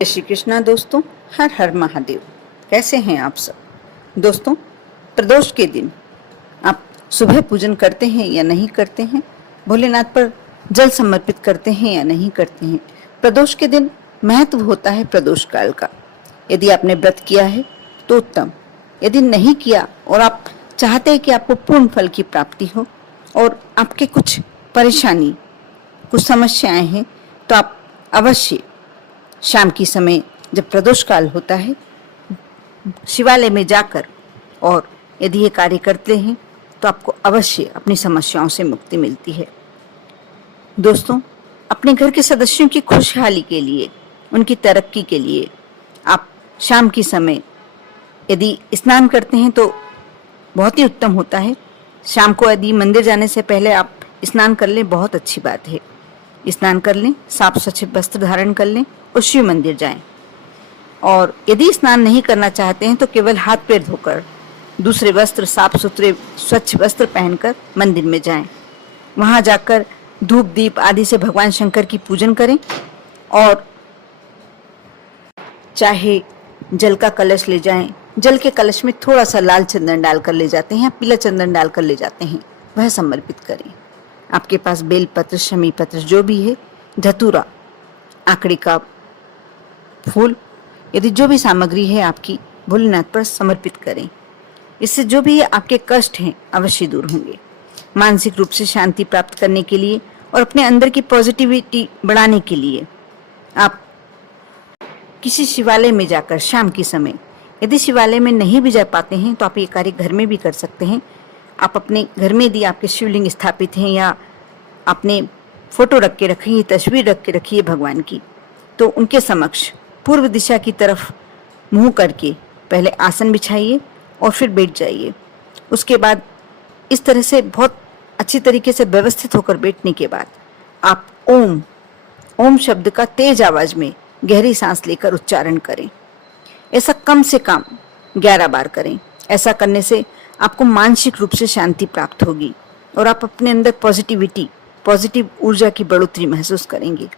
जय श्री कृष्णा दोस्तों, हर हर महादेव। कैसे हैं आप सब दोस्तों? प्रदोष के दिन आप सुबह पूजन करते हैं या नहीं करते हैं? भोलेनाथ पर जल समर्पित करते हैं या नहीं करते हैं? प्रदोष के दिन महत्व होता है प्रदोष काल का। यदि आपने व्रत किया है तो उत्तम, यदि नहीं किया और आप चाहते हैं कि आपको पूर्ण फल की प्राप्ति हो और आपके कुछ परेशानी, कुछ समस्याएं हैं, तो आप अवश्य शाम की समय जब प्रदोष काल होता है शिवालय में जाकर और यदि ये कार्य करते हैं तो आपको अवश्य अपनी समस्याओं से मुक्ति मिलती है। दोस्तों, अपने घर के सदस्यों की खुशहाली के लिए, उनकी तरक्की के लिए आप शाम की समय यदि स्नान करते हैं तो बहुत ही उत्तम होता है। शाम को यदि मंदिर जाने से पहले आप स्नान कर लें, बहुत अच्छी बात है। स्नान कर लें, साफ स्वच्छ वस्त्र धारण कर लें और शिव मंदिर जाएं। और यदि स्नान नहीं करना चाहते हैं तो केवल हाथ पैर धोकर दूसरे वस्त्र, साफ सुथरे स्वच्छ वस्त्र पहनकर मंदिर में जाएं। वहां जाकर धूप दीप आदि से भगवान शंकर की पूजन करें और चाहे जल का कलश ले जाएं। जल के कलश में थोड़ा सा लाल चंदन डालकर ले जाते हैं या पीला चंदन डालकर ले जाते हैं, वह समर्पित करें। आपके पास बेलपत्र, शमी पत्र जो भी है, धतूरा, आकड़ी का फूल, यदि जो भी सामग्री है आपकी, भोलेनाथ पर समर्पित करें। इससे जो भी आपके कष्ट हैं अवश्य दूर होंगे। मानसिक रूप से शांति प्राप्त करने के लिए और अपने अंदर की पॉजिटिविटी बढ़ाने के लिए आप किसी शिवालय में जाकर शाम के समय, यदि शिवालय में नहीं भी जा पाते हैं तो आप ये कार्य घर में भी कर सकते हैं। आप अपने घर में यदि आपके शिवलिंग स्थापित हैं या आपने फोटो रख के रखी है, तस्वीर रख के रखी है भगवान की, तो उनके समक्ष पूर्व दिशा की तरफ मुंह करके पहले आसन बिछाइए और फिर बैठ जाइए। उसके बाद इस तरह से बहुत अच्छी तरीके से व्यवस्थित होकर बैठने के बाद आप ओम शब्द का तेज आवाज में गहरी सांस लेकर उच्चारण करें। ऐसा कम से कम 11 बार करें। ऐसा करने से आपको मानसिक रूप से शांति प्राप्त होगी और आप अपने अंदर पॉजिटिव ऊर्जा की बढ़ोतरी महसूस करेंगे।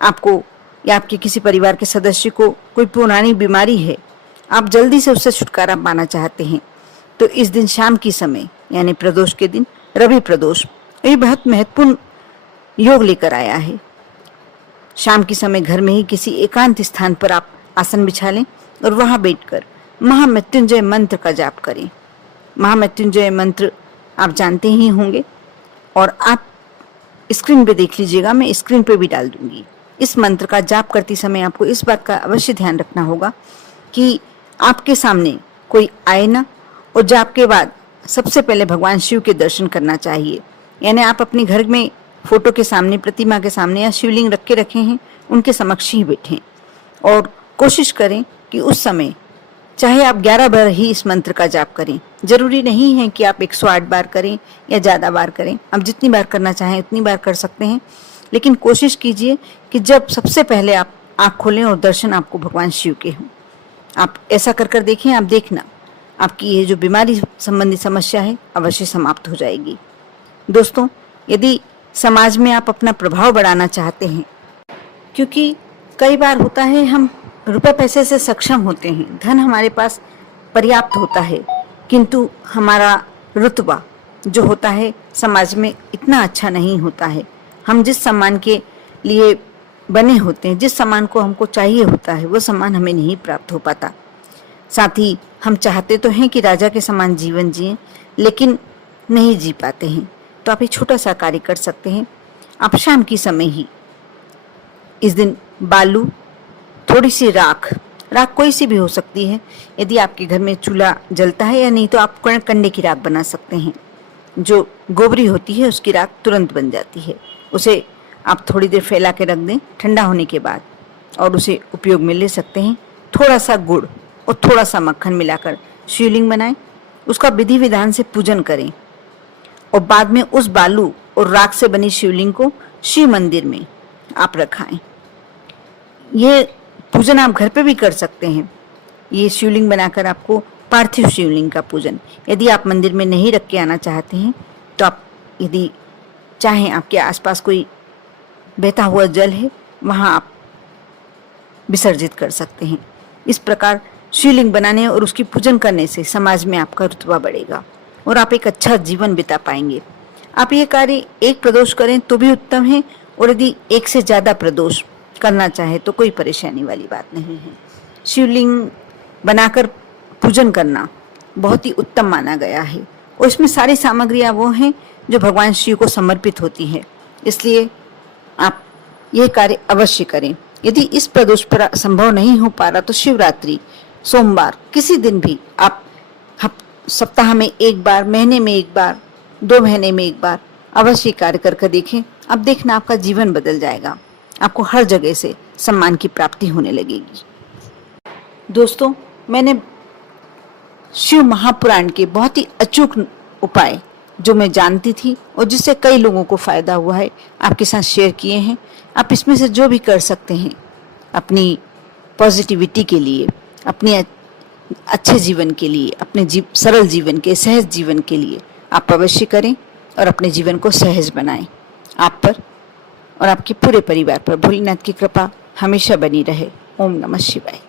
आपको या आपके किसी परिवार के सदस्य को कोई पुरानी बीमारी है, आप जल्दी से उससे छुटकारा पाना चाहते हैं, तो इस दिन शाम की समय यानी प्रदोष के दिन, रवि प्रदोष, ये बहुत महत्वपूर्ण योग लेकर आया है। शाम की समय घर में ही किसी एकांत स्थान पर आप आसन बिछा लें और वहां बैठकर महामृत्युंजय मंत्र का जाप करें। महामृत्युंजय मंत्र आप जानते ही होंगे और आप स्क्रीन पे देख लीजिएगा, मैं स्क्रीन पे भी डाल दूंगी। इस मंत्र का जाप करते समय आपको इस बात का अवश्य ध्यान रखना होगा कि आपके सामने कोई आए ना, और जाप के बाद सबसे पहले भगवान शिव के दर्शन करना चाहिए। यानी आप अपने घर में फोटो के सामने, प्रतिमा के सामने या शिवलिंग रख के रखे हैं, उनके समक्ष ही बैठें और कोशिश करें कि उस समय चाहे आप 11 बार ही इस मंत्र का जाप करें। जरूरी नहीं है कि आप 108 बार करें या ज़्यादा बार करें, आप जितनी बार करना चाहें उतनी बार कर सकते हैं। लेकिन कोशिश कीजिए कि जब सबसे पहले आप आँख खोलें और दर्शन आपको भगवान शिव के हों। आप ऐसा कर देखें, आप देखना आपकी ये जो बीमारी संबंधी समस्या है अवश्य समाप्त हो जाएगी। दोस्तों, यदि समाज में आप अपना प्रभाव बढ़ाना चाहते हैं, क्योंकि कई बार होता है हम रुपए पैसे से सक्षम होते हैं, धन हमारे पास पर्याप्त होता है, किंतु हमारा रुतबा जो होता है समाज में इतना अच्छा नहीं होता है। हम जिस सम्मान के लिए बने होते हैं, जिस सम्मान को हमको चाहिए होता है, वो सम्मान हमें नहीं प्राप्त हो पाता। साथ ही हम चाहते तो हैं कि राजा के समान जीवन जिएं, लेकिन नहीं जी पाते हैं। तो आप एक छोटा सा कार्य कर सकते हैं। आप शाम की समय ही इस दिन बालू, थोड़ी सी राख कोई सी भी हो सकती है, यदि आपके घर में चूल्हा जलता है, या नहीं तो आप कंडे की राख बना सकते हैं। जो गोबरी होती है उसकी राख तुरंत बन जाती है। उसे आप थोड़ी देर फैला के रख दें ठंडा होने के बाद, और उसे उपयोग में ले सकते हैं। थोड़ा सा गुड़ और थोड़ा सा मक्खन मिलाकर शिवलिंग बनाएं, उसका विधि विधान से पूजन करें और बाद में उस बालू और राख से बनी शिवलिंग को शिव मंदिर में आप रखाएं। ये पूजन आप घर पे भी कर सकते हैं। ये शिवलिंग बनाकर आपको पार्थिव शिवलिंग का पूजन, यदि आप मंदिर में नहीं रख के आना चाहते हैं तो आप यदि चाहें, आपके आसपास कोई बहता हुआ जल है, वहाँ आप विसर्जित कर सकते हैं। इस प्रकार शिवलिंग बनाने और उसकी पूजन करने से समाज में आपका रुतबा बढ़ेगा और आप एक अच्छा जीवन बिता पाएंगे। आप ये कार्य एक प्रदोष करें तो भी उत्तम है, और यदि एक से ज़्यादा प्रदोष करना चाहे तो कोई परेशानी वाली बात नहीं है। शिवलिंग बनाकर पूजन करना बहुत ही उत्तम माना गया है, और इसमें सारी सामग्रियाँ वो हैं जो भगवान शिव को समर्पित होती हैं। इसलिए आप ये कार्य अवश्य करें। यदि इस प्रदोष पर संभव नहीं हो पा रहा तो शिवरात्रि, सोमवार, किसी दिन भी आप सप्ताह में एक बार, महीने में एक बार, 2 महीने में एक बार अवश्य कार्य करके देखें। अब देखना आपका जीवन बदल जाएगा, आपको हर जगह से सम्मान की प्राप्ति होने लगेगी। दोस्तों, मैंने शिव महापुराण के बहुत ही अचूक उपाय जो मैं जानती थी और जिससे कई लोगों को फायदा हुआ है, आपके साथ शेयर किए हैं। आप इसमें से जो भी कर सकते हैं अपनी पॉजिटिविटी के लिए, अपने अच्छे जीवन के लिए, अपने सरल जीवन के, सहज जीवन के लिए आप अवश्य करें और अपने जीवन को सहज बनाएं। आप पर और आपके पूरे परिवार पर भोलेनाथ की कृपा हमेशा बनी रहे। ओम नमः शिवाय।